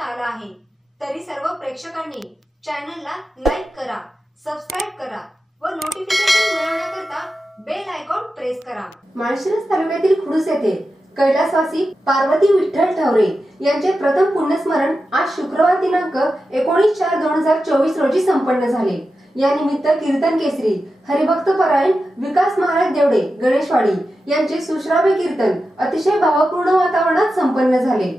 करण्यात आला आहे। तरी सर्व प्रेक्षकांनी चॅनलला लाईक करा, सबस्क्राइब करा व नोटिफिकेशन मिळवण्याकरता बेल आयकॉन प्रेस करा। माळशिरस तालुक्यातील खुडूस येथे कैलासवासी पार्वती विठ्ठल ठवरे यांचे प्रथम पुण्यस्मरण आज शुक्रवार दिनांक 19/4/2024 रोजी संपन्न झाले। या निमित्त कीर्तन केसरी हरिभक्त परायण विकास महाराज देवडे गणेशवाडी यांचे सुश्राव्य कीर्तन अतिशय भावपूर्ण वातावरणात संपन्न झाले।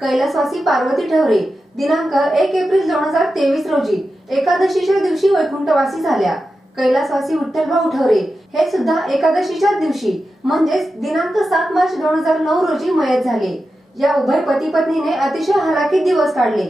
कैलासवासी पार्वती ठवरे दिनांक 1 एप्रिल 2023 रोजी एकादशीच्या दिवशी वैकुंठवासी झाल्या। कैलासवासी विठ्ठलभाऊ ठवरे हे सुद्धा एकादशीच्या दिवशी म्हणजेच दिनांक 7 मार्च 2009 रोजी मयत झाले। या उभय पती पत्नीने अतिशय हलाखीत दिवस काढले।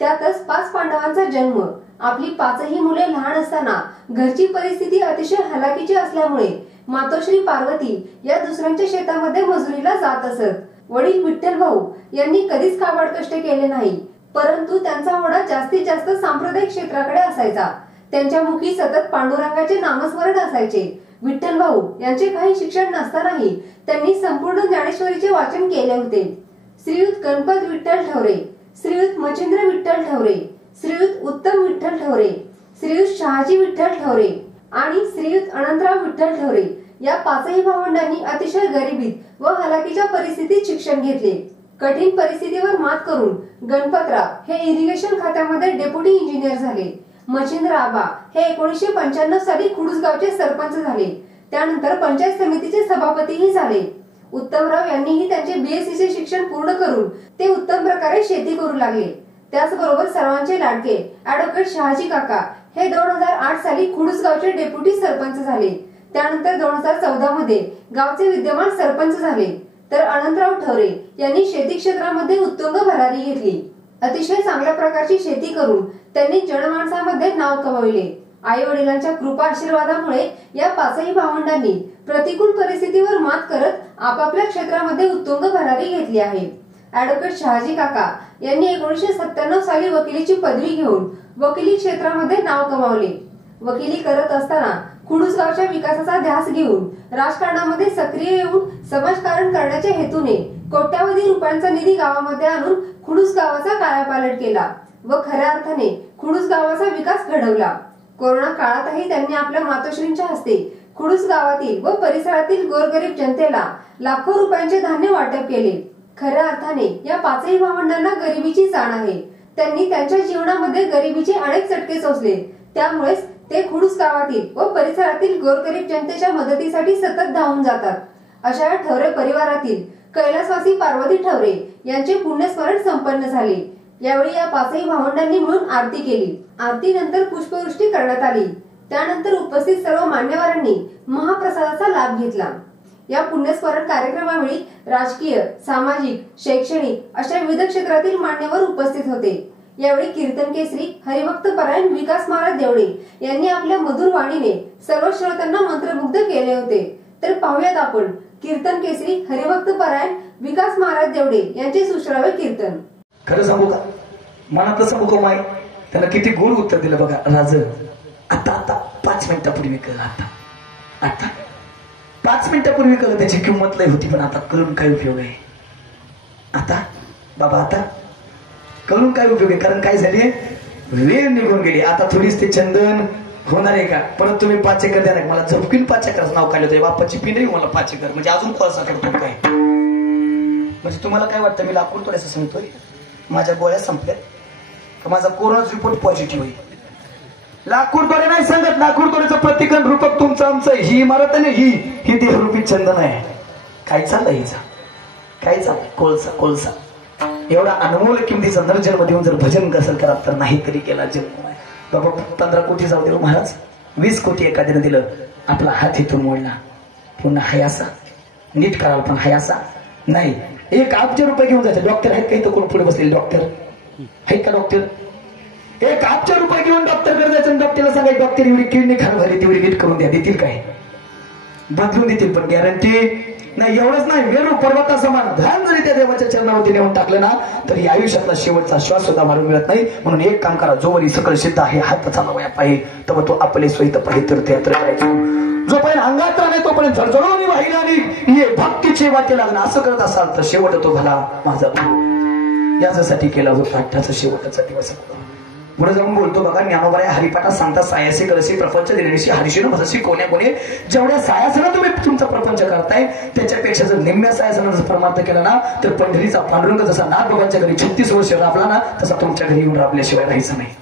त्यातच 5 पांडवांचा जन्म। आपली 5ही मुले लहान असताना घरची परिस्थिती अतिशय हलाखीची असल्यामुळे मातोश्री पार्वती या दुसऱ्यांच्या शेतामध्ये मजुरीला जात असत। वडील विठ्ठलभाऊ यांनी कधीच काबाड कष्ट केले नाही, परंतु त्यांचा ओढा जास्तीत जास्त सांप्रदायिक क्षेत्राकडे असायचा। त्यांच्या मुखी सतत पांडुरंगाचे नामस्मरण असायचे। विठ्ठलभाऊ यांचे काही शिक्षण नसतानाही त्यांनी संपूर्ण ज्ञानेश्वरीचे वाचन केले होते। श्रीयुत गणपत विठ्ठल ठवरे, श्रीयुत मच्छिंद्र विठ्ठल ठवरे, श्रीयुत उत्तम विठ्ठल ठवरे, श्रीयुत शहाजी विठ्ठल ठवरे आणि श्रीयुत अनंतराव विठ्ठल ठवरे या 5ही भावंडांनी अतिशय गरिबीत व हलाखीच्या परिस्थितीत शिक्षण घेतले। कठीण परिस्थितीवर मात करून गणपतराव हे इरिगेशन खात्यामध्ये डेप्युटी इंजिनियर झाले। मच्छिंद्र आबा हे 1995 साली खुडूस गावचे सरपंच झाले। त्यानंतर पंचायत समितीचे सभापतीही झाले। उत्तमराव यांनीही त्यांचे बीएससीचे शिक्षण पूर्ण करून ते उत्तम प्रकारे शेती करू लागले। त्याचबरोबर सर्वांचे लाडके ॲडव्होकेट शहाजी काका हे 2008 साली खुडूस गावचे डेप्युटी सरपंच झाले। त्यानंतर 2014 मध्ये गावचे विद्यमान सरपंच झाले। तर अनंतराव ठवरे यांनी शेती क्षेत्रामध्ये उत्तुंग भरारी घेतली। अतिशय चांगल्या प्रकारची शेती करून त्यांनी जनमानसामध्ये नाव कमावले। आई वडिलांच्या कृपा आशीर्वादामुळे या 5ही भावंडांनी प्रतिकूल परिस्थितीवर मात करत आपापल्या क्षेत्रामध्ये उत्तुंग भरारी घेतली आहे। ॲडव्होकेट शहाजी काका यांनी 1997 साली वकिलीची पदवी घेऊन वकिली क्षेत्रामध्ये नाव कमावले। वकिली करत असताना खुडूस गावच्या विकासाचा ध्यास घेऊन राजकारणामध्ये सक्रिय येऊन समाजकारण करण्याच्या हेतूने कोट्यावधी रुपयांचा निधी गावामध्ये आणून खुडूस गावाचा कायापालट केला व खऱ्या अर्थाने खुडूस गावाचा विकास घडवला। कोरोना काळातही त्यांनी आपल्या मातोश्रींच्या हस्ते खुडूस गावातील व परिसरातील गोरगरीब जनतेला लाखो रुपयांचे धान्य वाटप केले। खऱ्या अर्थाने या 5ही भावंडांना गरिबीची जाण आहे। त्यांनी त्यांच्या जीवनामध्ये गरिबीचे अनेक चटके सोसले। त्यामुळेच ते खुडूस गावातील व परिसरातील गोरगरीब जनतेच्या मदतीसाठी सतत धावून जातात। अशा या ठवरे परिवारातील कैलासवासी पार्वती ठवरे यांचे पुण्यस्मरण संपन्न झाले। यावेळी या 5ही भावंडांनी मिळून आरती केली। आरतीनंतर पुष्पवृष्टी करण्यात आली। त्यानंतर उपस्थित सर्व मान्यवरांनी महाप्रसादाचा लाभ घेतला। या पुण्यस्मरण कार्यक्रमावेळी राजकीय, सामाजिक, शैक्षणिक अशा विविध क्षेत्रातील मान्यवर उपस्थित होते। यावेळी कीर्तन केसरी हरिभक्त परायण विकास महाराज देवडे यांनी आपल्या मधुर वाणीने सर्व श्रोत्यांना मंत्रमुग्ध केले होते। तर पाहूयात आपण कीर्तन केसरी हरिभक्त परायण विकास महाराज देवडे यांचे सुश्राव्य कीर्तन। खरं सांगू का, मनातलं सांगू का माय, त्याला किती गोड उत्तर दिलं बघा। राज आता 5 मिनिटापूर्वी कळलं, आता 5 मिनिटापूर्वी कळलं त्याची किंमत लय होती, पण आता कळून काय उपयोग आहे? आता बाबा आता कळून काय उपयोग आहे? कारण काय झाले, वेळ निघून गेली। आता थोडीच ते चंदन होणार आहे का? परत तुम्ही 5 एकर द्या, मला झपकीन 5 एकरच नाव काढलं होतं। बापाची पी नाही मला 5 एकर म्हणजे अजून कोळसा करतो काय? म्हणजे तुम्हाला काय वाटतं मी लाकूड तोडायचं सांगतोय? माझ्या गोळ्या संपल्या का माझा कोरोना रिपोर्ट पॉझिटिव्ह आहे? लाकूड तोडे नाही सांगत, लाकूड तोड्याचं प्रतिकन रूपक तुमचं आमचं ही इमारत नाही, ही देहरूपी चंदन आहे। काय चाललंय हिचा? काय चाललंय? कोळसा कोळसा एवढा अनमोल किमतीचा नर जन्म देऊन जर भजन कसं करा तर नाही तरी केला जन्म। बाबा 15 कोटी जाऊ दे महाराज, 20 कोटी एखाद्याने दिलं, आपला हात इथून मोडला, पुन्हा हयासा नीट कराल पण हयासा नाही। 1 अब्ज रुपये घेऊन जायचे। डॉक्टर आहेत काही तर कोण पुढे बसलेले डॉक्टर आहेत का? डॉक्टर 1 अब्ज रुपये घेऊन डॉक्टरकडे जायचं, डॉक्टरला सांगायचं डॉक्टर एवढी किडनी खराब झाली तेवढी नीट करून द्या, देतील काय? बदलून देतील, पण गॅरंटी नाही। एवढंच नाही, वेणू पर्वता समान ध्यान जरी त्या देवाच्या चरणावरती नेऊन टाकलं ना तर ही आयुष्यातला शेवटचा श्वास सुद्धा मारून मिळत नाही। म्हणून एक काम करा, जोवरी सकल सिद्ध आहे हात चालवाया पाहिजे तर तो आपले स्वहित पाहिजे तीर्थयात्रा करायचं। जोपर्यंत अंगात राहणे तोपर्यंत झळझळून वाहिल्याने ये भक्तीचे वाक्य लागणं असं करत असाल तर शेवट तो भला माझा। याच्यासाठी केला होता अठ्ठाचा शेवटचा दिवस. पुढे जाऊन बोलतो बघा, ज्ञानोबा हरिपाठात सांगता सायासी कळसी प्रपंच दिलेशी हरिशीन भजशी कोण्या कोणी. जेवढ्या सायासनं तुम्ही तुमचा प्रपंच करताय त्याच्यापेक्षा जर निम्म्या सायासनं जर परमार्थ केला ना तर पंढरीचा पांडुरंग जसा नाथबाबांच्या घरी 36 वर्ष राबला ना तसा तुमच्या घरी येऊन राबल्याशिवाय राहायचं नाही.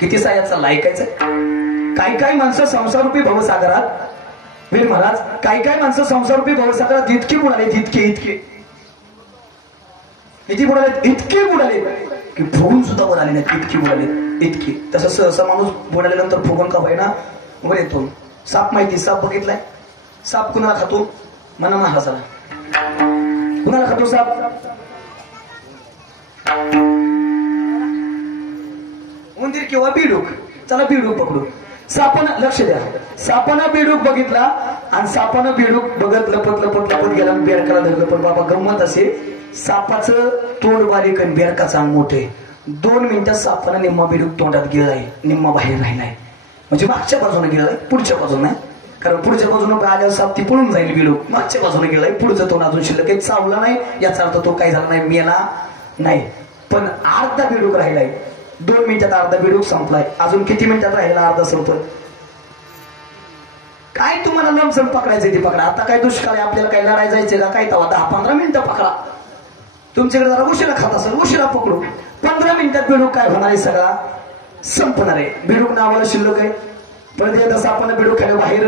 किती सायाचा लायकायचं. काही काही माणसं संसारूपी भवसागरात वीर महाराज काही काही माणसं संसारूपी भवसागरात इतकी बुडाले इतके इतके किती बुडाले इतके बुडाले की फुगून सुद्धा बुडाले नाही. इतकी बुडाले इतकी. तसं सहसा माणूस बुडाल्यानंतर फुगून का होईना वर येतो. साप माहिती साप बघितलाय. साप कुणाला खातो मना महाराजाला. कुणाला खातो साप. उंदीर किंवा बिडूक. चला बिडूक पकडू. सापानं लक्ष द्या. सापानं बेडूक बघितला आणि सापानं बेडूक बघत लपत लपत लपत गेला आणि बेडकाला धरलं. पण बाबा गंमत असे सापाचं तोंड बारीक आणि बेडकाचं अंग मोठे. 2 मिनिटात सापानं निम्मा बेडूक तोंडात गेलाय निम्मा बाहेर राहिलाय. म्हणजे मागच्या बाजूने गेलाय पुढच्या बाजूने नाही. कारण पुढच्या बाजूने आल्यावर साप ती पळून जाईल बेडूक. मागच्या बाजूने गेलाय पुढचं तोंड अजून शिल्लक काही चावला नाही याचा अर्थ तो काही झाला नाही मेला नाही. पण अर्धा बेडूक राहिलाय. 2 मिनिटात अर्धा बेडूक संपलाय. अजून किती मिनिटात राहिला अर्धा संपत. काय तुम्हाला लमसम पकडायचं ते पकडा. आता काय दुष्काळ आहे आपल्याला काही लढाई जायचे का काय तवा 10-15 मिनिटं पकडा. तुमच्याकडे जरा उशिरा खात असेल उशिरा पकडू. 15 मिनिटात बेडूक काय होणार आहे सगळा संपणार आहे. बेडूक नावाला शिल्लक आहे. परत एकदा सापानं बेडूक खायला बाहेर.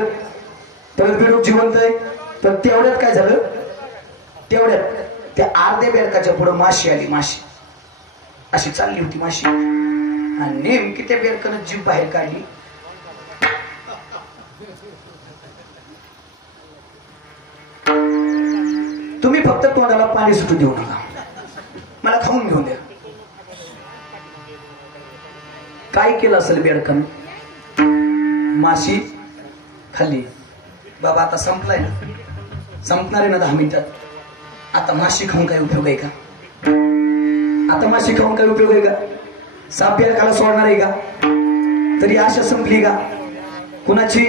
परत बेडूक जिवंत आहे. पण तेवढ्यात काय झालं तेवढ्यात त्या अर्ध्या बेडकाच्या पुढे माशी आली. माशी अशी चालली होती माशी आणि नेमकी त्या बेडकानं जीभ बाहेर काढली. तुम्ही फक्त तोंडाला पाणी सुटू देऊ नका. मला खाऊन घेऊन द्या. काय केलं असेल बेडकानं. माशी खाल्ली. बाबा आता संपलाय ना संपणार आहे ना 10 मिनिटात. आता माशी खाऊन काय उपयोग आहे का. आता माशी खाऊन काय उपयोग आहे का. साप बेडकाला सोडणार आहे का. तरी आशा संपली का कुणाची.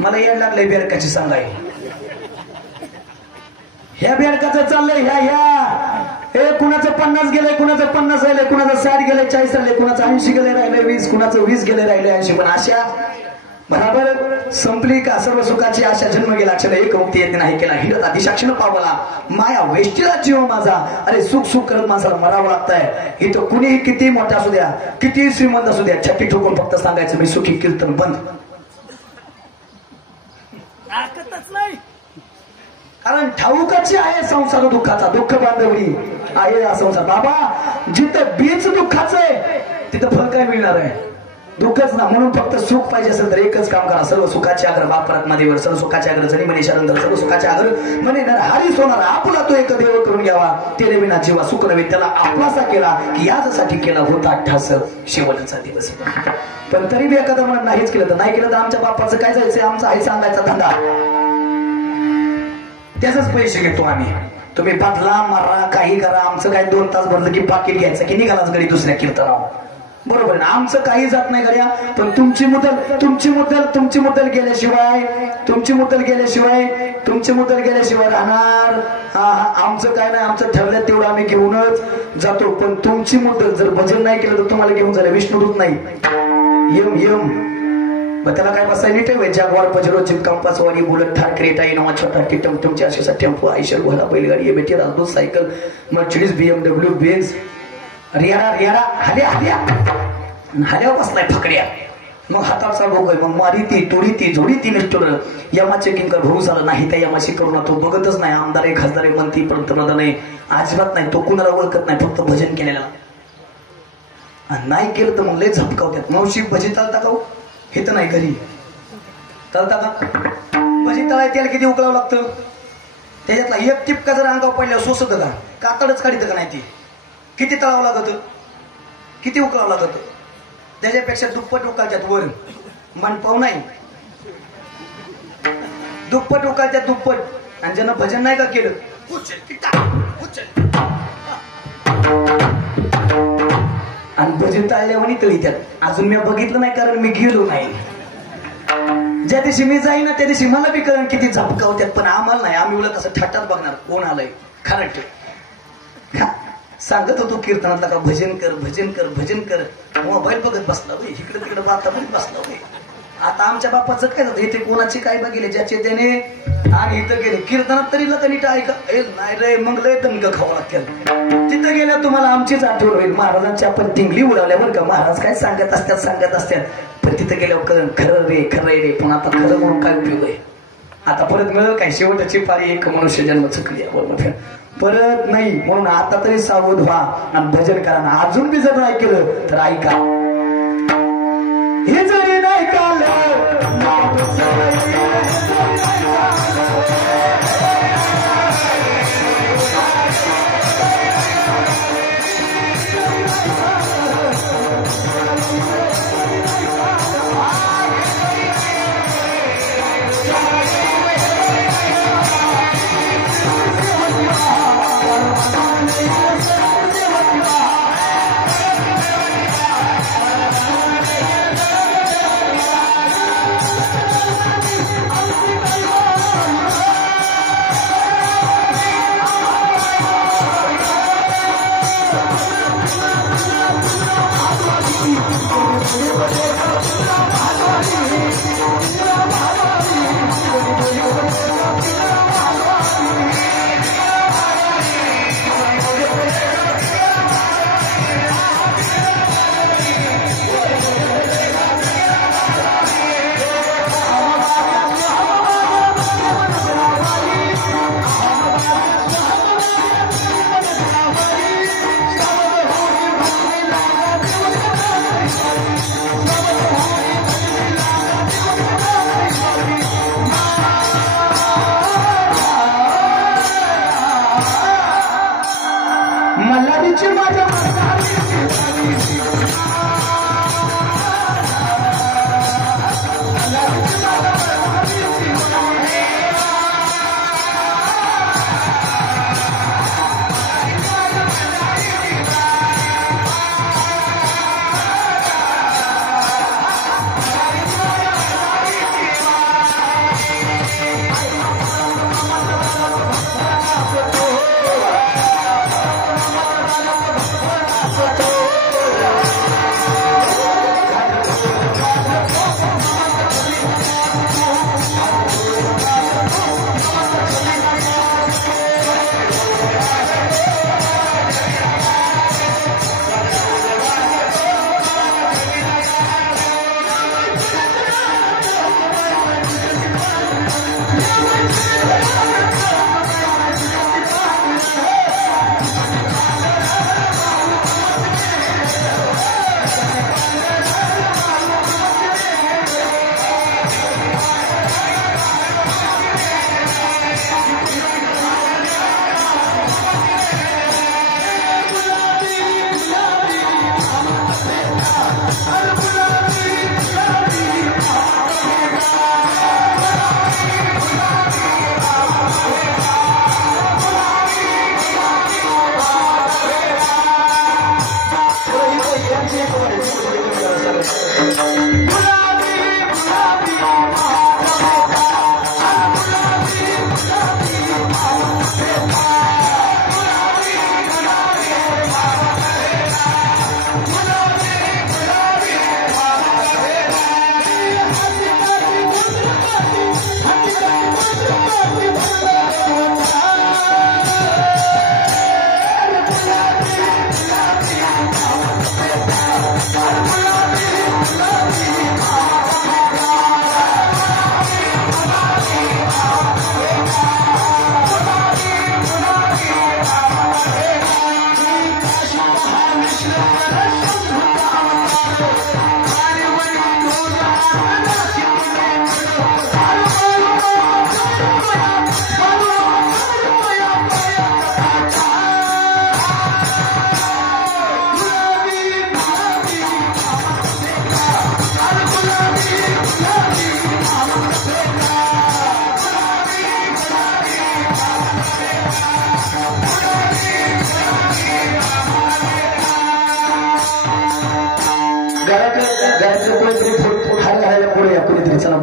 मला यायला लागलंय बेडकाची सांगाय. ह्या बेडकाचं चाललंय ह्या कुणाचं 50 गेलंय कुणाचं 50 राहिलंय कुणाचं 60 गेलंय 40 राहिले कुणाचं 80 गेले राहिले 20 कुणाचं 20 गेले राहिले 80. पण आशा बराबर संपली का. सर्व सुखाची आशा जन्म गेला अक्षर एक मुक्ती येते नाही केला हिडत आदिशाक्षण पावला माया वेष्टीला जीव माझा. अरे सुख सुख करत माणसाला मरावं लागतंय. इथं कुणीही किती मोठा असू द्या किती श्रीमंत असू द्या छाती ठोकून फक्त सांगायचं मी सुखी कीर्तन बंद. कारण ठाऊकाची आहे संसार दुःखाचा. दुःख बांधवडी आहे हा संसार. बाबा जिथं बीज दुःखाचं आहे तिथं फळ काय मिळणार आहे. दुःखच ना. म्हणून फक्त सुख पाहिजे असेल तर एकच काम करा. सर्व सुखाचे आग्रह बाप परमादेवर सर्व सुखाचे आग्रह जरी म्हणे शरंतर सर्व सुखाचे आग्रह म्हणे हरी सोनार आपला तो एक देव करून घ्यावा. तेरे विना जीवा सुख नव्हे त्याला आपलासा केला की यासाठी केला होता 28 शेवटचा दिवस. पण तरी बी एखादा म्हणत नाहीच केलं तर नाही केलं तर आमच्या बापाचं काय जायचंय. आमचा आहे सांगायचा धंदा. त्याचेच पैसे घेतो आम्ही. तुम्ही बदला मारा काही करा. आमचं काय 2 तास भरलं की पाकिट घ्यायचं की निघालाच घरी दुसऱ्या कीर्तनावर. बरोबर ना. आमचं काही जात नाही गड्या. पण तुमची मुद्दल गेल्याशिवाय राहणार. आमचं काय नाही. आमचं ठरलं तेवढं आम्ही घेऊनच जातो. पण तुमची मुद्दल जर भजन नाही केलं तर तुम्हाला घेऊन झालं विष्णुदूत नाही. यम मग त्याला काय बसाय नीट आहे. जागवार पजरो जिप कंपास वाली बुलेट ठार क्रेटा इनोवा छोटा टिटम तुमच्या अशा टेम्पो आयशर घोडा बैलगाडी बेटी राजदूत सायकल मर्सिडीज BMW बेन्झ रियाडा हल्या बसलाय फकड्या. मग हाताचा डोक आहे. मग मारी ती तोडी ती जोडी ती मिस्टर यमा चेकिंग कर भरू झालं नाही त्या यमाशी करू तो बघतच नाही. आमदार आहे खासदार आहे मंत्री पंतप्रधान आहे अजिबात नाही. तो कुणाला ओळखत नाही फक्त भजन केलेला. नाही केलं तर मग लय झपकावतात. मावशी भजी चालता का हे तर नाही घरी चालता का. भजी तळाय त्याला किती उकळावं लागतं. त्याच्यातला एक टिपका जर अंगावर पडल्यावर सोसत का कातडच काढित का नाही ती. किती तळावं लागत किती उकळावं लागत. त्याच्यापेक्षा दुप्पट उकाळच्यात वर मनपाव नाही. दुप्पट उकाळच्यात दुप्पट. आणि ज्यानं भजन नाही का केलं आणि भजन टाळल्यावर तळी त्यात. अजून मी बघितलं नाही कारण मी गेलो नाही. ज्या दिवशी मी जाईन ना त्या दिवशी मला बी कळण किती झपकावत्यात. पण आम्हाला नाही. आम्ही उलट असं ठाटात बघणार कोण आलंय खरं ठेव. सांगत होतो कीर्तनातला का भजन कर भजन कर भजन कर. मोबाईल बघत बसला होय, इकडे तिकडे वातावरण बसला होय. आता आमच्या बापाचं काय झालं, इथे कोणाचे काय बघितले ज्याचे त्याने आणि इथं गेले कीर्तनात तरी लका नीट ऐका. नाही रे मग लय दणक खावा लागतील. तिथं गेल्या तुम्हाला आमचीच आठवण होईल. महाराजांची आपण टिंगली उडवल्यावर का महाराज काय सांगत असतात पण तिथं गेल्यावर खरं रे पण आता खरं म्हणून काय उपयोग आहे. आता परत मिळेल काय शेवटची पारी एक मनुष्य जन्म चुकली परत नाही. म्हणून आता तरी सावध व्हा आणि भजन करा. अजून बी जर नाही केलं तर ऐका. हे जरी नाही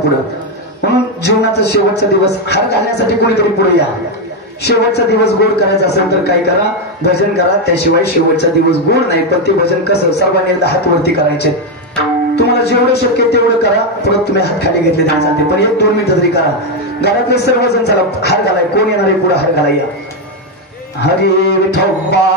पुढं म्हणून जीवनाचा शेवटचा दिवस हार घालण्यासाठी कोणीतरी पुढे या. शेवटचा दिवस गोड करायचा असेल तर काय करा, भजन करा. त्याशिवाय शेवटचा दिवस गोड नाही. पण ते भजन कसं, सर्वांनी एकदा हात वरती करायचे. तुम्हाला जेवढं शक्य तेवढं करा. परत तुम्ही हात खाली घेतले तरी चालते, पण 1-2 मिनिटं तरी करा. घरातले सर्वजण चला हार घालाय. कोण येणार आहे पुढे हार घालाय? हरी विठोबा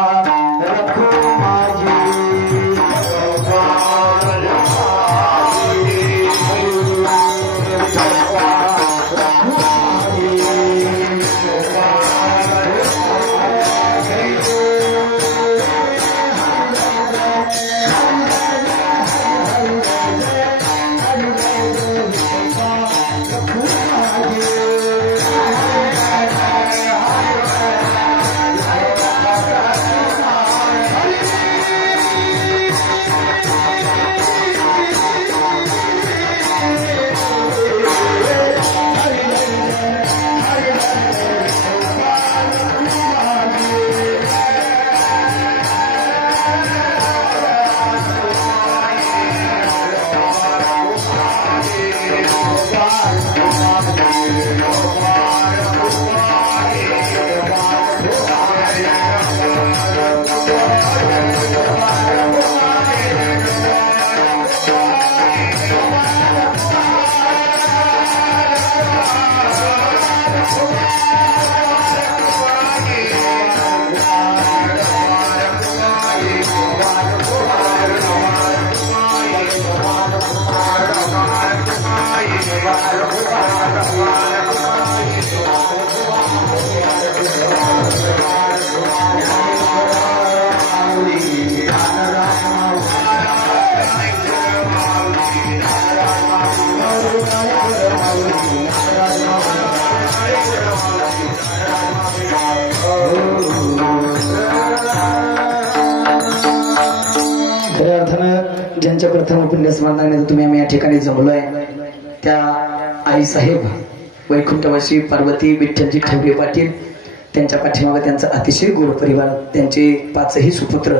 ज्यांच्या प्रथम पुण्यस्मरणाने तुम्ही आम्ही या ठिकाणी जमलोय त्या आई साहेब वैकुंठवासी पार्वती विठ्ठलजी ठवरे पाटील, त्यांच्या पाठीमागे त्यांचा अतिशय गोड परिवार, त्यांचे 5ही सुपुत्र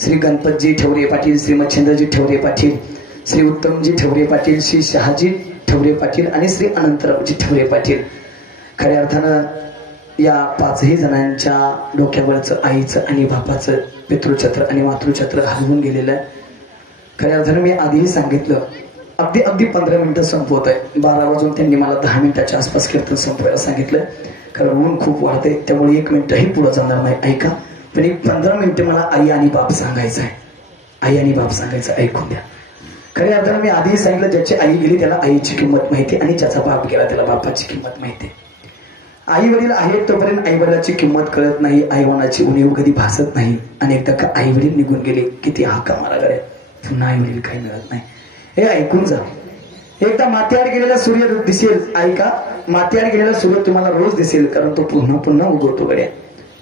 श्री गणपतजी ठवरे पाटील, श्री मच्छिंद्रजी ठवरे पाटील, श्री उत्तमजी ठवरे पाटील, श्री शहाजी ठवरे पाटील आणि श्री अनंतरावजी ठवरे पाटील. खऱ्या अर्थानं या 5ही जणांच्या डोक्यावरचं आईचं आणि बापाचं पितृछत्र आणि मातृछत्र हरवून गेलेलं आहे. खऱ्या अर्थानं मी आधीही सांगितलं, अगदी 15 मिनिटं संपवत आहे. 12 वाजून त्यांनी मला 10 मिनिटाच्या आसपास कीर्तन संपवायला सांगितलं, कारण ऊन खूप वाढतंय, त्यामुळे 1 मिनिटही पुढे जाणार नाही. ऐका, पण एक 15 मिनिटं मला आई आणि बाप सांगायचं आहे. आई आणि बाप सांगायचं, ऐकून द्या. खऱ्या अर्थानं मी आधीही सांगितलं, ज्याची आई गेली त्याला आईची किंमत माहिती आणि ज्याचा बाप गेला त्याला बापाची किंमत माहिती. आई वडील आहेत तोपर्यंत आई वडिलाची किंमत कळत नाही, आईवडिलाची उणीव कधी भासत नाही. आणि एकदा का आई वडील निघून गेले किती हाका मारा गड्या, पुन्हा आई वडील काही मिळत नाही. हे ऐकून जा. एकदा माथ्यावर गेलेला सूर्य दिसेल, ऐका, माथ्यावर गेलेला सूर्य तुम्हाला रोज दिसेल, कारण तो पुन्हा उगवतो गड्या.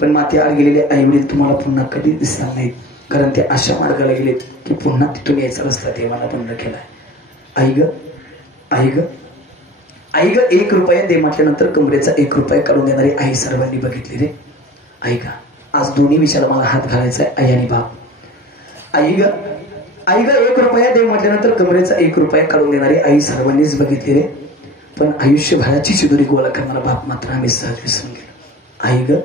पण माथ्यावर गेलेले आई वडील तुम्हाला पुन्हा कधी दिसणार नाहीत, कारण ते अशा मार्गाला गेलेत की पुन्हा तिथून यायचा रस्ता देवाला बंद केलाय. आई ग, आई ग, आई ग, 1 रुपया दे म्हटल्यानंतर कमरेचा 1 रुपया काढून देणारी आई सर्वांनी बघितली रे. ऐका, आज दोन्ही विषयाला मला हात घालायचा आहे, आई आणि बाप. आई ग, आई ग, 1 रुपया दे म्हटल्यानंतर कमरेचा 1 रुपया काढून देणारी आई सर्वांनीच बघितली रे. पण आयुष्यभराची चिदुरी गोळा करणारा बाप मात्र आम्ही सहज विसरून गेलो. आई ग,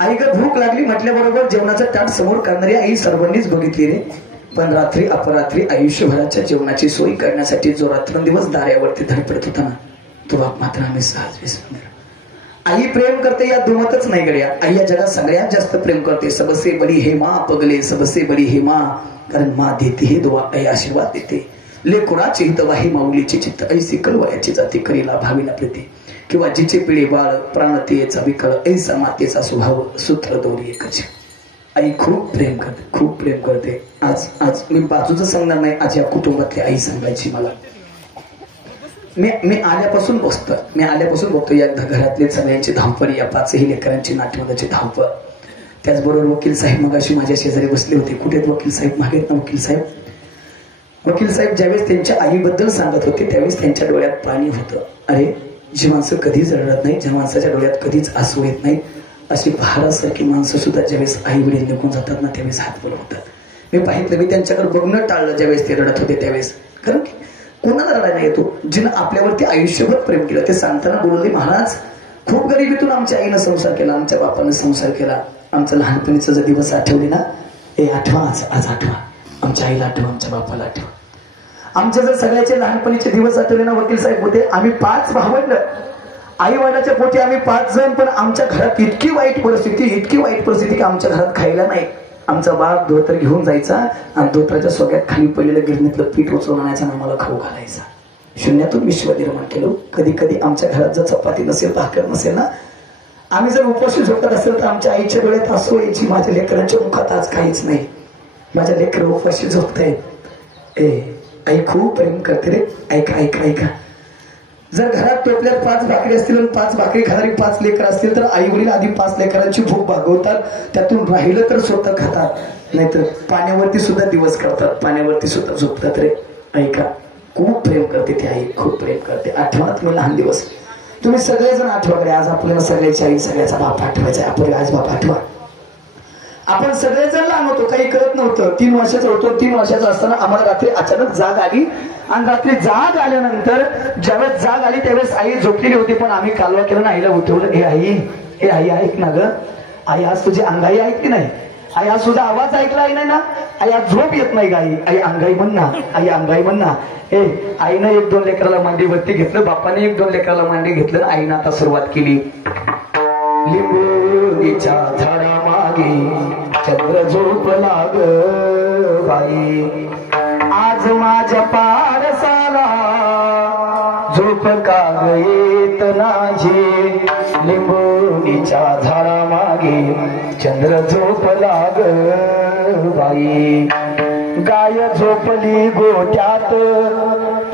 आई ग, भूक लागली म्हटल्याबरोबर जेवणाचं ताट समोर करणारी आई सर्वांनीच बघितली रे. पण रात्री अपरात्री आयुष्यभराच्या जेवणाची सोय करण्यासाठी जो रात्रंदिवस दाऱ्यावरती धडपडत होता ना, तो बाप मात्र आम्ही सहज विसरून गेलो. आई प्रेम करते या दुमतच नाही गड्या. आई या जगात सगळ्यात जास्त प्रेम करते. सबसे बडी हे माँ पगले, सबसे बडी हे माँ, कारण माँ देते हे दुआ, आई आशीर्वाद देते. लेकुराची हितवा हे माऊलीची चित्त, ऐसी कळवयाची जाते करीला भावीला प्रीती, किंवा जिचे पिढे बाळ प्राणतेचा विकळ, ऐसा मातेचा स्वभाव सूत्र दोरी एकच. आई खूप प्रेम करते, खूप प्रेम करते. आज मी बाजूचं सांगणार नाही, आज या कुटुंबातली आई सांगायची मला. मी आल्यापासून बघतो या घरातले सगळ्यांची धावपळ, या 5ही लेकरांची नाटवंदाची धावपळ. त्याचबरोबर वकील साहेब मगाशी माझ्या शेजारी बसले होते. कुठे वकील साहेब? मागेत ना वकील साहेब. वकील साहेब ज्यावेळेस त्यांच्या आईबद्दल सांगत होते त्यावेळेस त्यांच्या डोळ्यात पाणी होतं. अरे, जी माणसं कधीच रडत नाही, ज्या माणसाच्या डोळ्यात कधीच आसू येत नाही, अशी पहाडासारखी माणसं सुद्धा ज्यावेळेस आई वडील निघून जातात ना त्यावेळेस हात बोलवतात. मी पाहिलं, मी त्यांच्याकडे बघणं टाळलं ज्यावेळेस ते रडत होते त्यावेळेस. कारण की कोणाला रडायला येतो? जिनं आपल्यावरती आयुष्यभर प्रेम केलं. ते सांगताना बोलले, महाराज खूप गरिबीतून आमच्या आईनं संसार केला, आमच्या बापानं संसार केला. आमचं लहानपणीचं जर दिवस आठवले ना, हे आठवा, आज आठवा. आमच्या आईला आठवा, आमच्या बापाला आठवा. आमचे जर सगळ्याचे लहानपणीचे दिवस आठवले ना, वकील साहेब होते, आम्ही 5 भावंड, आई वडिलाच्या पोटी आम्ही 5 जण. पण आमच्या घरात इतकी वाईट परिस्थिती की आमच्या घरात खायला नाही. आमचा बाप धोतर घेऊन जायचा आणि धोतराच्या सोग्यात खाली पडलेलं गिरणीतलं पीठ उचलून आणायचं आणि आम्हाला खाऊ घालायचा. शून्यातून विश्व निर्माण केलं. कधी कधी आमच्या घरात जर चपाती नसेल, भाकर नसेल ना, आम्ही जर उपाशी झोपत असेल तर आमच्या आईच्या डोळ्यात हसू यायची. माझ्या लेकरांच्या मुखात आज काहीच नाही, माझ्या लेकर उपाशी झोपतायत. आई खूप प्रेम करते रे. ऐका ऐका ऐका, जर घरात टोपल्यात 5 भाकरी असतील आणि 5 भाकरी खाणारी 5 लेकर असतील तर आई वडील आधी 5 लेकरांची भूक भागवतात. त्यातून राहिलं तर स्वतः खातात, नाहीतर पाण्यावरती सुद्धा दिवस काढतात, पाण्यावरती सुद्धा झोपतात रे. ऐका, खूप प्रेम करते ती आई, खूप प्रेम करते. आठवणा तुम्ही लहान दिवस, तुम्ही सगळेजण आठवा कडे. आज आपल्याला सगळ्याची आई, सगळ्याचा बाप आठवायचा. आपण आज बाप आठवा. आपण सगळेजण लहान होतो, काही करत नव्हतं. 3 वर्षाचा होतो. 3 वर्षाचा असताना आम्हाला रात्री अचानक जाग आली. आणि रात्री जाग आल्यानंतर ज्यावेळेस जाग आली त्यावेळेस आई झोपलेली होती. पण आम्ही कालवा केलं ना, आईला उठवलं. हे आई ऐक ना ग, आई आज तुझी अंगाई ऐकली नाही. आई आज तुझा आवाज ऐकला नाही ना. आई आज झोप येत नाही गाई. आई अंगाई म्हण ना, आई अंगाई म्हण ना. आईनं 1-2 लेकराला मांडीवरती घेतलं, बापाने 1-2 लेकराला मांडी घेतलं. आईनं आता सुरुवात केली. लिंबूच्या झाडामागे चंद्र झोपला ग बाई, आज माझ्या पारसाला झोप का ग येत नाही. लिंबूच्या झाडामागे चंद्र झोपला ग बाई, गाय झोपली गोठ्यात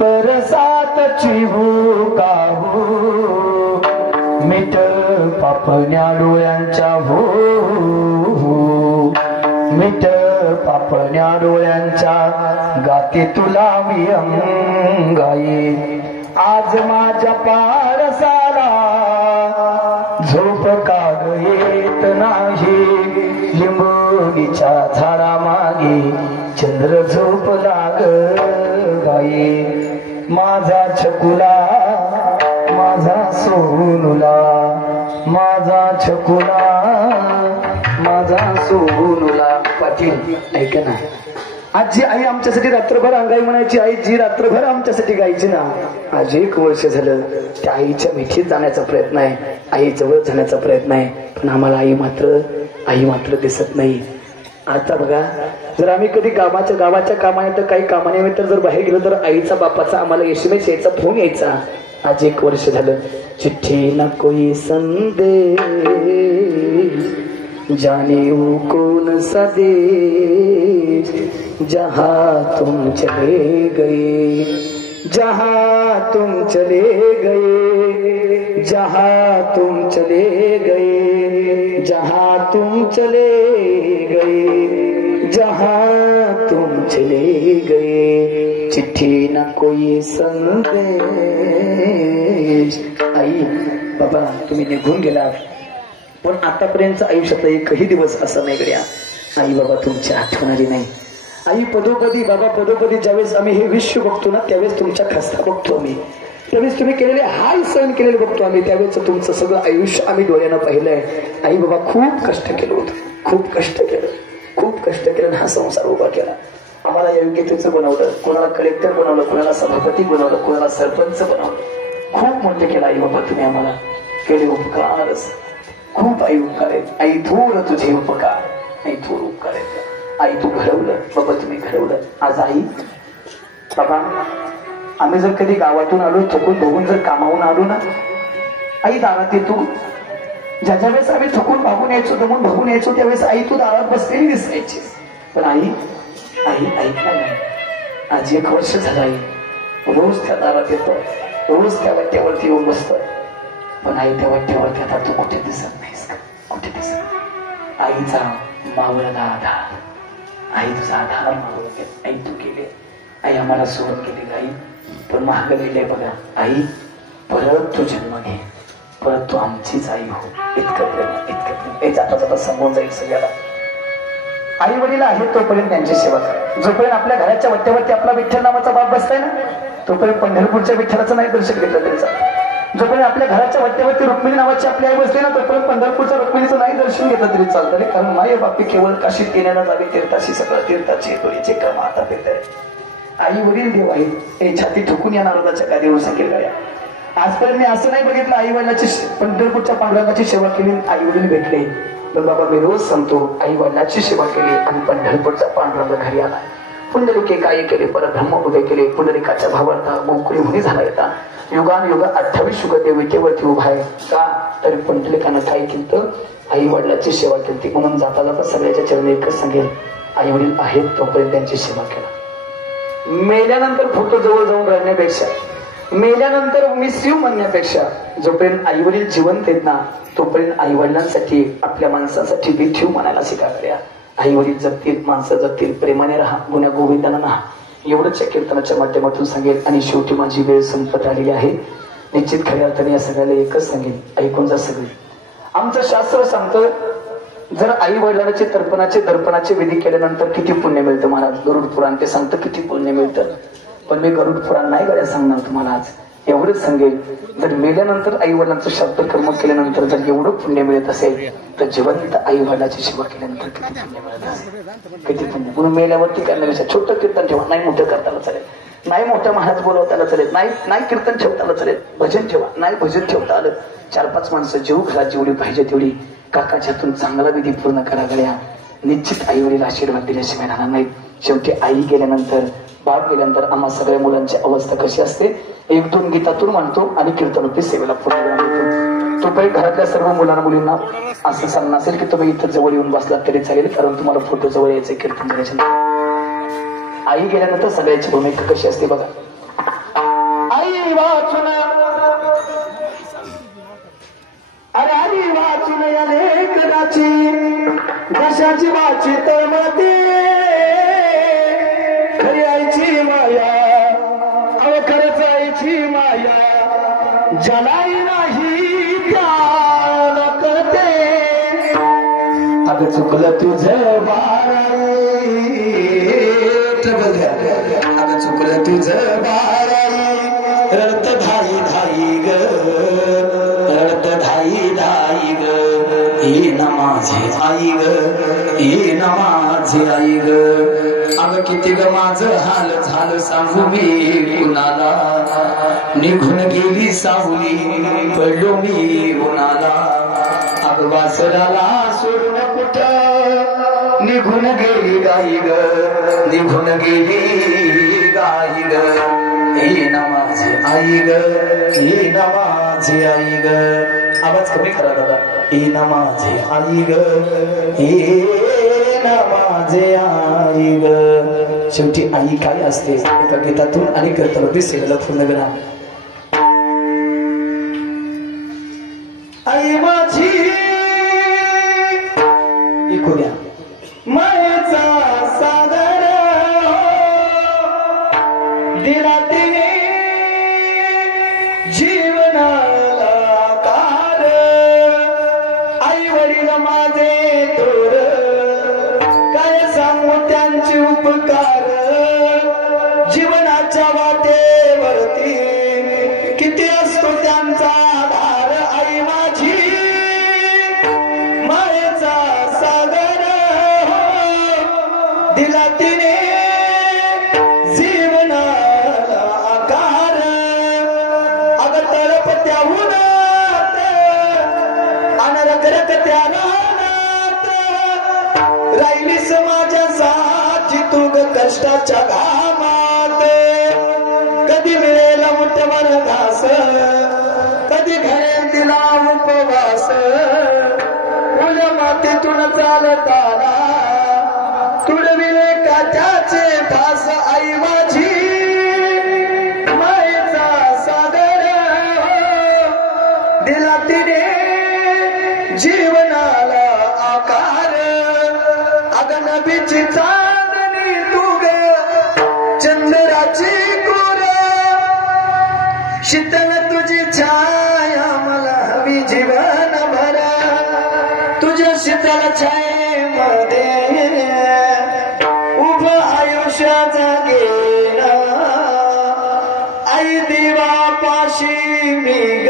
परसात चिबुका हो, मीठ पापण्या डोळ्यांच्या हो, मीठ पापण्या डोळ्यांच्या गाते तुला मी अंगाई, आज माझ्या पारसाला झोप का येत नाही. लिंबोनीच्या झाडामागे चंद्र झोपला ग गाई, माझा छकुला माझा सोनुला, माझा छकुला माझा सोनुला. पाटील ऐक ना, आज जी आई आमच्यासाठी रात्रभर अंगाई म्हणायची, आई जी रात्रभर आमच्यासाठी गायची ना, आज 1 वर्ष झालं त्या आईच्या मिठीत जाण्याचा प्रयत्न आहे, आई जवळ जाण्याचा प्रयत्न आहे. पण आम्हाला आई मात्र दिसत नाही. आता बघा, जर आम्ही कधी गावाच्या कामाने तर काही कामानिमित्त जर बाहेर गेलो तर आईचा बापाचा आम्हाला SMS यायचा, फोन यायचा. आज 1 वर्ष झालं चिठ्ठी ना कोई संदेश, जाने वो कौन सा देश, जहाँ तुम चले गए, जहाँ तुम चले गए, जहाँ तुम चले गए, जहाँ तुम चले गए, जहाँ तुम चले गए, चिट्ठी ना कोई संदेश. आई बाबा तुम्ही निघून गेला, पण आतापर्यंत आयुष्यातला एकही दिवस असा नाही गड्या आई बाबा तुमची आठवण आली नाही. आई पदोपदी बाबा पदोपदी ज्यावेळेस आम्ही हे विश्व बघतो ना, त्यावेळेस तुमच्या खस्ता बघतो आम्ही, त्यावेळेस तुम्ही केलेले हाल सहन केलेले बघतो आम्ही, त्यावेळेस तुमचं सगळं आयुष्य आम्ही डोळ्यानं पाहिलंय. आई बाबा खूप कष्ट केलं होतं, खूप कष्ट केलं, हा संसार उभा केला. आम्हाला योग्यतेचं बनवलं, कोणाला कलेक्टर बनवलं, कोणाला सभापती बनवलं, कोणाला सरपंच बनवलं. खूप मोठे केलं आई बाबा तुम्ही आम्हाला, केले उपकार खूप. आई उपकार आहेत. आई थोर तुझे उपकार, आई थोर उपकार आहेत. आई तू घडवलं बाबा, तुम्ही घडवलं. आज आई बाबा आम्ही जर कधी गावातून आलो, थकून बघून जर कामावून आलो ना, आई दारात येतो. ज्याच्या वेळेस आम्ही थकून भागून यायचो, दमून भागून यायचो, त्यावेळेस आई तू दारात बसलेली दिसायची. पण आई ऐकला नाही. आज 1 वर्ष झालं आई रोज त्या दारात येतो, रोज त्या वाट्यावरती येऊन बसतो. पण आई त्या वाट्यावरती आता तू कुठे दिसत नाहीस, कुठे दिसत. आईचा मावळला आधार, आई तुझा आधार मावळ गेला, आई तू गेले, आई आम्हाला सोडून गेली आई. पण महाग गेले बघा आई, परत तू जन्म घे, परत तू आमचीच आई हो. इतकं प्रेम जाता जाता समोर जाईल सगळ्याला. आई वडील आहेत तोपर्यंत त्यांची सेवा करा. जोपर्यंत आपल्या घराच्या वट्यावरती आपला विठ्ठल नावाचा बाप बसताय ना, तोपर्यंत पंढरपूरच्या विठ्ठलाचं नाही दर्शन घेतलं त्यांचा. जोपर्यंत आपल्या घराच्या वट्यावरती रुक्मिणी नावाची आपली आई बसली ना तोपर्यंत पंढरपूरच्या रुक्मिणीचं नाही दर्शन घेतलं तरी चालतं नाही. कारण माय बापी केवळ काशीत येण्याला जावी तीर्थाशी सगळं तीर्थाची डोळीचे काम हातात येत आहे. आई वडील देव आहेत हे छाती ठोकून या नारदाच्या गादीवर सांगेल गया. आजपर्यंत मी असं नाही बघितलं आई वडिलाची पंढरपूरच्या पांडुरंगाची सेवा केली आई वडील भेटले. पण बाबा मी रोज सांगतो आई वडिलाची सेवा केली आणि पंढरपूरचा पांडुरंग घरी आला. पुंडलिके काय केले परब्रह्म उदय केले. पुंडलिकाच्या भावार्था गोकुळी मुनी झाला येता. युगान युग 28 युग ते विटेवरती उभा आहे का तरी पुंडलिकानं काय केलं आई वडिलाची सेवा केली. म्हणून जाता जाता सगळ्याच्या चरणी एकच सांगेल आई वडील आहेत तोपर्यंत त्यांची सेवा केला. मेल्यानंतर फोटो जवळ जाऊन राहण्यापेक्षा मेल्यानंतर मी शिव म्हणण्यापेक्षा जोपर्यंत आई वडील जिवंत आहेत ना तोपर्यंत आई वडिलांसाठी आपल्या माणसासाठी मी ठेव म्हणायला शिकाव्या. आई वडील जगतील माणसं जगतील प्रेमाने राहा गुण्या गोविंदानं राहा एवढंच या कीर्तनाच्या माध्यमातून सांगेल. आणि शेवटी माझी वेळ संपत आलेली आहे. निश्चित खऱ्या अर्थाने या सगळ्याला एकच सांगेल ऐकून जा सगळे. आमचं शास्त्र सांगतं जर आई वडिलांचे तर्पणाचे दर्पणाचे विधी केल्यानंतर किती पुण्य मिळतं महाराज. गरुड पुराण ते सांगतं किती पुण्य मिळतं. पण मी गरुड पुराण नाही गड्या सांगणार तुम्हाला आज. एवढंच सांगेल जर मेल्यानंतर आई वडिलांचं शब्द कर्म केल्यानंतर जर एवढं पुण्य मिळत असेल तर जिवंत आई वडिलाची सेवा केल्यानंतर किती पुण्य मिळत असेल. किती पुण्य. म्हणून मेल्यावरती करण्यापेक्षा छोटं कीर्तन ठेवा. नाही मोठं करताना चालेल. नाही मोठ्या महाराज बोलवताना चालेल. नाही कीर्तन ठेवताना चालेल. भजन ठेवा. नाही भजन ठेवता आलं 4-5 माणसं जेव घरात जेवढी पाहिजे तेवढी काकाच्या हातून चांगला विधी पूर्ण करा गड्या. निश्चित आई वडील आशीर्वाद दिल्याशिवाय राहणार नाहीत. शेवटी आई गेल्यानंतर बाप गेल्यानंतर आम्हा सगळ्या मुलांची अवस्था कशी असते 1-2 गीतातून म्हणतो आणि कीर्तनोपी सेवेला पूर्ण देतो. तोपर्यंत घरातल्या सर्व मुलांना मुलींना असं सांगणं असेल की तुम्ही इथं जवळ येऊन बसलात तरी चालेल कारण तुम्हाला फोटो जवळ यायचं कीर्तन करायचं. आई गेल्यानंतर सगळ्याची भूमिका कशी असते बघा. आई वाचून अरे आई वाचून अनेक कदाची कशाची वाची तळमळते खरी आईची माया अव खरंच आईची माया जलाई नाही त्याला करते. अगं चुकलं तुझं बाराई अगं चुकलं तुझं बाराई रडत धाई धाई ग रडत धाई धाई ग ये ना माझी आई ग ये ना माझी आई ग. अगं किती ग माझं हाल झालं सांगू मी कुणाला निघून गेली सावली पडलो मी उन्हाला. अगं वासराला सोडून कुठं निघून गेली गाई ग निघून गेली गाई ग. ये ना माझी आई ग ये ना माझी आई ग. आवाज कमी करा दादा. ये ना माझी आई ग ये ना माझे आई ग. शेवटी आई काय असते एका गीतातून आणि कीर्तनोपी सेवेला पूर्ण करा. आई माझी ऐकूया मायेचा सागर दिला तिने जीवनाला कार. आई वडील माझे थोर काय सांगू त्यांचे उपकार. जीवनाच्या वाटेवरती किती असतो त्यांचा आधार. आई माझी मायेचा सागर दिला तिने जीवनाला आकार. अगं तळपत्याहून अनरकरकत्या रानात राहिली समाजासाठी तू ग कष्टाच्या घामात. कधी मिळेल मुठभर घास कधी घरेल तिला उपवास. फुलं मातीतून चालताना तुडविले काट्याचे फास. आई माझी मायेचा सागर दिला तिने जीवनाला आकार. अगं नबीची चांदणी तू ग चंद्राची कोर. शीतल तुझी छाया मला हवी जीवन भरा. तुझ्या शीतल छायेमध्ये उभ आयुष्य जगेना. आई देवा पाशी मी ग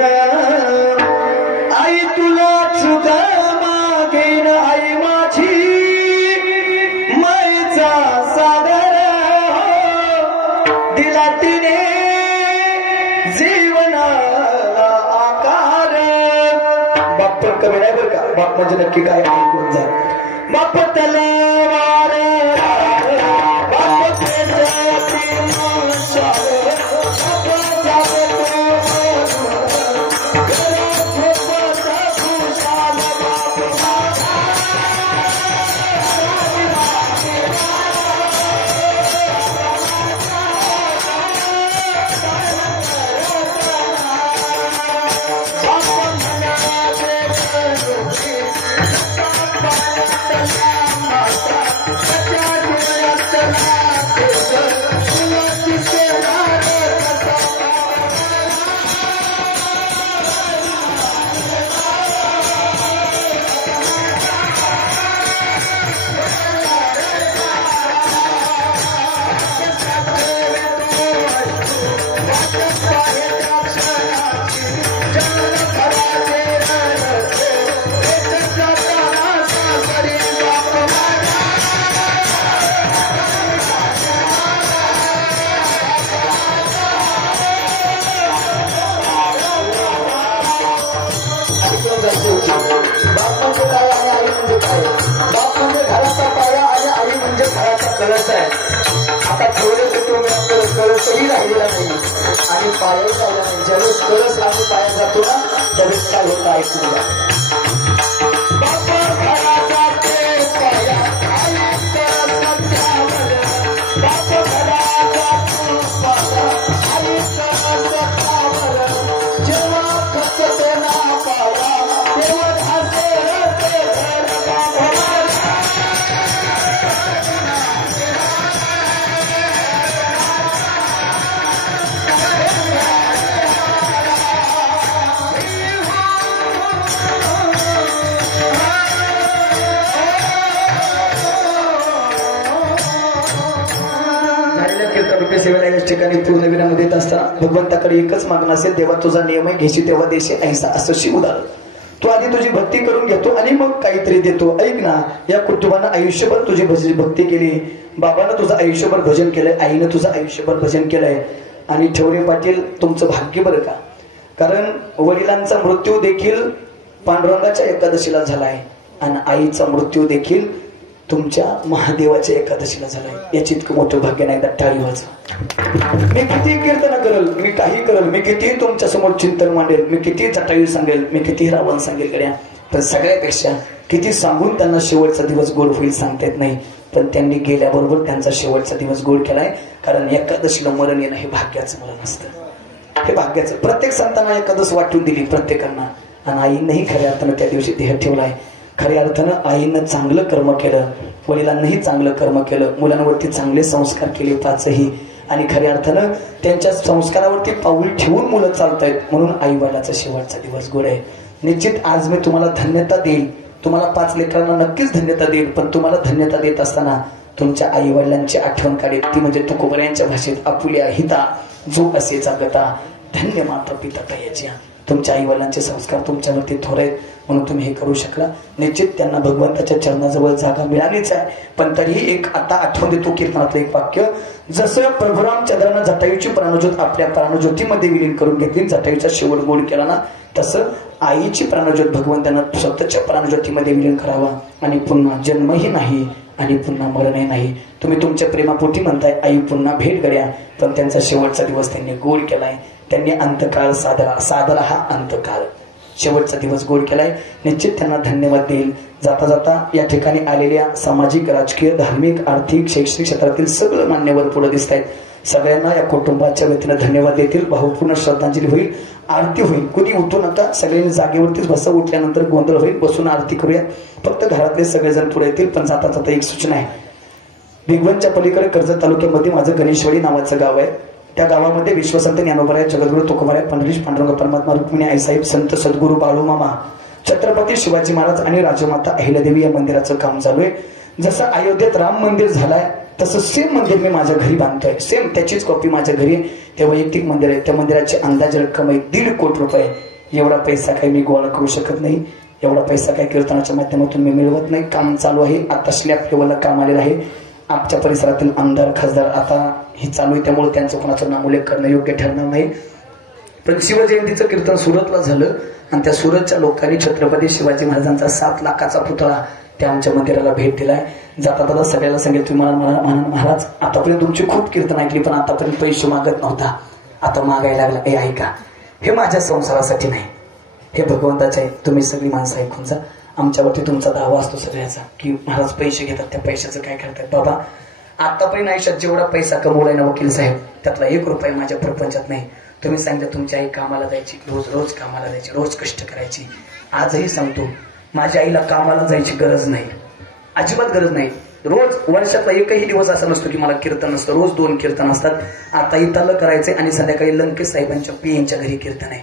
पण कमी नाही बरं का. बाप म्हणजे नक्की काय ऐकून जा. बाप तलवार बाप आता थोडे कळसही राहिलेला नाही आणि पायही राहिला नाही. ज्यावेळेस कळस आणि पाया जातो ना त्यावेळेस काय होतं ऐकून सेवेला याच ठिकाणी पूर्ण विराम देत असताना भगवंताकडे एकच मागणं असेल, देवा तुझा नियम आहे, घेशी तेव्हा देशी ऐसा असं शिवदार. तू आधी तुझी भक्ती करून घेतो आणि मग काहीतरी देतो. ऐक ना, या कुटुंबानं आयुष्यभर तुझी भक्ती केली, बाबानं तुझं आयुष्यभर भजन केलंय, आईनं तुझं आयुष्यभर भजन केलंय. आणि ठेवरे पाटील तुमचं भाग्य बरं का, कारण वडिलांचा मृत्यू देखील पांडुरंगाच्या एकादशीला झालाय आणि आईचा मृत्यू देखील तुमच्या महादेवाच्या एकादशीला झालाय. याची इतकं मोठं भाग्य नाही. टाळी वाजवा. मी किती कीर्तन करेल, मी काही करेल, मी किती तुमच्या समोर चिंतन मांडेल, मी किती जटायू सांगेल, मी किती रावण सांगेल गड्या, पण सगळ्यापेक्षा किती सांगून त्यांना शेवटचा दिवस गोड होईल सांगता येत नाही. पण त्यांनी गेल्याबरोबर त्यांचा शेवटचा दिवस गोड केलाय. कारण एकादशीला मरण येणं हे भाग्याचं मरण असतं. हे भाग्याचं. प्रत्येक संतांना एकादश वाटून दिली प्रत्येकांना, आणि आईनंही खऱ्या अर्थानं त्या दिवशी देह ठेवलाय. खऱ्या अर्थानं आईनं चांगलं कर्म केलं, वडिलांनाही चांगलं कर्म केलं, मुलांवरती चांगले संस्कार केले पाचही, आणि खऱ्या अर्थानं त्यांच्या संस्कारावरती पाऊल ठेवून मुलं चालतायत. म्हणून आई वडिलाचा शेवटचा दिवस गोड आहे. निश्चित आज मी तुम्हाला धन्यता देईल, तुम्हाला 5 लेकरांना नक्कीच धन्यता देईल. पण तुम्हाला धन्यता देत असताना तुमच्या आई वडिलांची आठवण काढेल. ती म्हणजे तुकोबऱ्यांच्या भाषेत आपुल्या हिता जो असेचा गता, धन्य माता पिता तयाच्या. तुमच्या आई वडिलांचे संस्कार तुमच्यावरती थोर आहेत म्हणून तुम्ही हे करू शकला. निश्चित त्यांना भगवंताच्या चरणाजवळ जागा मिळालीच आहे. पण तरीही एक आता आठवण देतो कीर्तनातलं एक वाक्य. जसं प्रभुराम चंद्रानं जटायूची प्राणज्योत आपल्या प्राणज्योतीमध्ये विलीन करून घेतली, जटायूचा शेवट गोड केला ना, तसं आईची प्राणज्योत भगवंतानं स्वतःच्या प्राणज्योतीमध्ये विलीन करावा. आणि पुन्हा जन्मही नाही आणि पुन्हा मरणही नाही. तुम्ही तुमच्या प्रेमापोटी म्हणताय आई पुन्हा भेट गड्या, पण त्यांचा शेवटचा दिवस त्यांनी गोड केलाय. त्यांनी अंतकाळ साधला हा अंतकाळ शेवटचा दिवस गोड केलाय. निश्चित त्यांना धन्यवाद देईल. जाता जाता या ठिकाणी आलेल्या सामाजिक, राजकीय, धार्मिक, आर्थिक, शैक्षणिक क्षेत्रातील सगळं मान्यवर पुढे दिसत आहेत. सगळ्यांना या कुटुंबाच्या वतीनं धन्यवाद देतील. भावपूर्ण श्रद्धांजली होईल, आरती होईल. कुणी उठू नका, सगळ्यांनी जागेवरतीच बसा. उठल्यानंतर गोंधळ होईल, बसून आरती करूया. फक्त घरातले सगळेजण पुढे येतील. पण जाता जाता एक सूचना आहे. भिगवणच्या पलीकडे कर्जत तालुक्यामध्ये माझं गणेशवाडी नावाचं गाव आहे. त्या गावामध्ये विश्वसंत ज्ञानोबराय, जगद्गुरु तुकोबाराय, पंढरीश पांडुरंग परमात्मा, रुक्मिणी आईसाहेब, संत सद्गुरू बाळूमामा, छत्रपती शिवाजी महाराज आणि राजमाता अहिल्यादेवी या मंदिराचं काम चालू आहे. जसं अयोध्येत राम मंदिर झालाय तसं सेम मंदिर मी माझ्या घरी बांधतोय. सेम त्याचीच कॉपी माझ्या घरी. ते वैयक्तिक मंदिर आहे. त्या मंदिराची अंदाजे रक्कम आहे 1.5 कोटी रुपये. एवढा पैसा काही मी गोळा करू शकत नाही. एवढा पैसा काही कीर्तनाच्या माध्यमातून मी मिळवत नाही. काम चालू आहे. आता स्लॅब लेवलला काम आलेलं आहे. आमच्या परिसरातील आमदार, खासदार आता हे चालू आहे, त्यामुळे त्यांचं कोणाचं नामोल्लेख करणं योग्य ठरणार नाही. पण शिवजयंतीचं कीर्तन सुरतला झालं आणि त्या सुरतच्या लोकांनी छत्रपती शिवाजी महाराजांचा 7 लाखाचा पुतळा त्या आमच्या मंदिराला भेट दिलाय. जाता जाता सगळ्याला सांगितलं तुम्ही महाराज आतापर्यंत तुमची खूप कीर्तन ऐकली पण आतापर्यंत पैसे मागत नव्हता, आता मागायला लागला. हे ऐका, हे माझ्या संसारासाठी नाही, हे भगवंताचे आहे. तुम्ही सगळी माणसं ऐकून जा. आमच्यावरती तुमचा दावा असतो सगळ्याचा की महाराज पैसे घेतात, त्या पैशाचं काय करतात. बाबा आतापर्यंत आयुष्यात जेवढा पैसा कमवलाय ना वकील साहेब, त्यातला 1 रुपया माझ्या प्रपंचात नाही. तुम्ही सांगितलं तुमची आई कामाला जायची, रोज कामाला जायची, रोज कष्ट करायची. आजही सांगतो माझ्या आईला कामाला जायची गरज नाही, अजिबात गरज नाही. रोज वर्षातला एकही दिवस असा नसतो की मला कीर्तन नसतं. रोज 2 कीर्तन असतात. आता इथलं करायचंय आणि संध्याकाळी लंकेश साहेबांच्या पीएनच्या घरी कीर्तन आहे.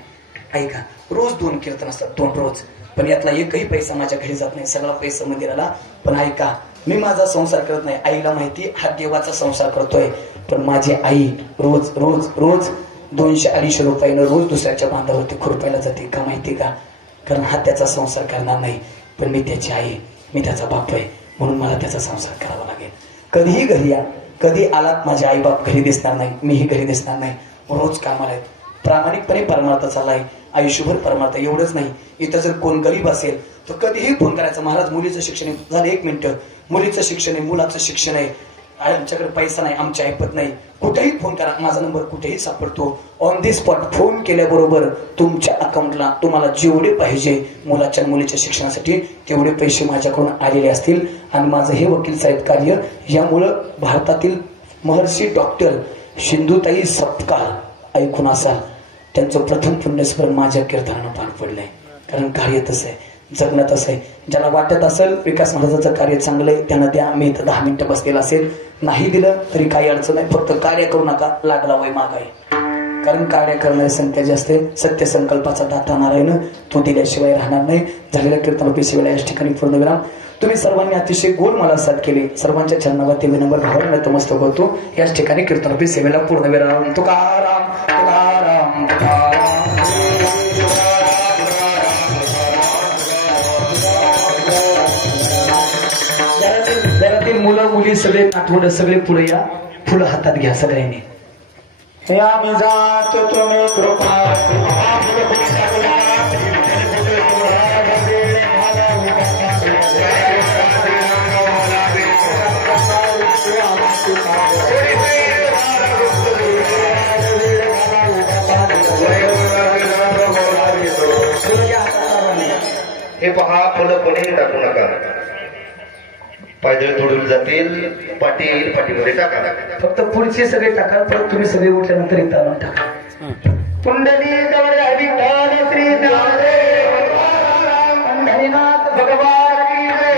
ऐका, रोज 2 कीर्तन असतात, 2 रोज. पण यातला एकही पैसा माझ्या घरी जात नाही, सगळा पैसा मंदिराला. पण ऐका, मी माझा संसार करत नाही, आईला माहिती हा देवाचा संसार करतोय. पण माझी आई रोज 200-250 रुपयानं रोज दुसऱ्याच्या बांधावरती खुरपायला जाते. का माहिती का? कारण हा त्याचा संसार करणार नाही, पण मी त्याची आई, मी त्याचा बाप आहे, म्हणून मला त्याचा संसार करावा लागेल. कधीही घरी या, कधी आलात माझे आई बाप घरी दिसणार नाही, मीही घरी दिसणार नाही. रोज कामाला आहेत, प्रामाणिकपणे परमार्थ चाललाय, आयुष्यभर परमार्थ. एवढंच नाही, इथं जर कोण गरीब असेल तर कधीही फोन करायचा, महाराज मुलीचं शिक्षण आहे. झालं 1 मिनिट, मुलीचं शिक्षण आहे, मुलाचं शिक्षण आहे, आमच्याकडे पैसा नाही, आमची ऐपत नाही, कुठेही फोन करा, माझा नंबर कुठेही सापडतो. ऑन दी स्पॉट फोन केल्याबरोबर तुमच्या अकाउंटला तुम्हाला जेवढे पाहिजे मुलाच्या मुलीच्या शिक्षणासाठी तेवढे पैसे माझ्याकडून आलेले असतील. आणि माझं हे वकील साहेब कार्य यामुळं भारतातील महर्षी डॉक्टर सिंधुताई सपकाळ ऐकून असाल, त्यांचं प्रथम पुण्यस्मरण माझ्या कीर्तनानं पार पडलंय. कारण कार्य तसं आहे, जगणं तसं आहे. ज्याला वाटत असेल विकास महाराजांचं कार्य चांगलं आहे त्यांना द्या, मी इथं 10 मिनिटं बसलेलं असेल, नाही दिलं तरी काही अडचण नाही. फक्त कार्य करू नका, लागला वय मागाय. कारण कार्य करणारी संख्या जास्त आहे. सत्य संकल्पाचा दाता नारायण तो दिल्याशिवाय राहणार नाही. झालेल्या कीर्तनापैकी सेवेला याच ठिकाणी पूर्णविराम. तुम्ही सर्वांनी अतिशय गोड मला साथ केली, सर्वांच्या चरणावरती विनम्र भावाने नतमस्तक होतो. याच ठिकाणी कीर्तनापैकी सेवेला पूर्णविराम. तुकाराम तुकाराम तुकाराम. घरातील मुलं मुली सगळे नातवंड सगळे पुढे या, फुलं हातात घ्या सगळ्यांनी. आम्ही जात तुम्ही कृपा हे पहा, फुलं कोणीही टाकू नका. पायदळ तोडून जातील, पाठीमध्ये टाका. फक्त पुढचे सगळे टाका, परत तुम्ही सगळे उठल्यानंतर इथं आणून टाका. कुंडली गौरी विठ्ठल श्री ज्ञानदेव हरिनाथ भगवान की आता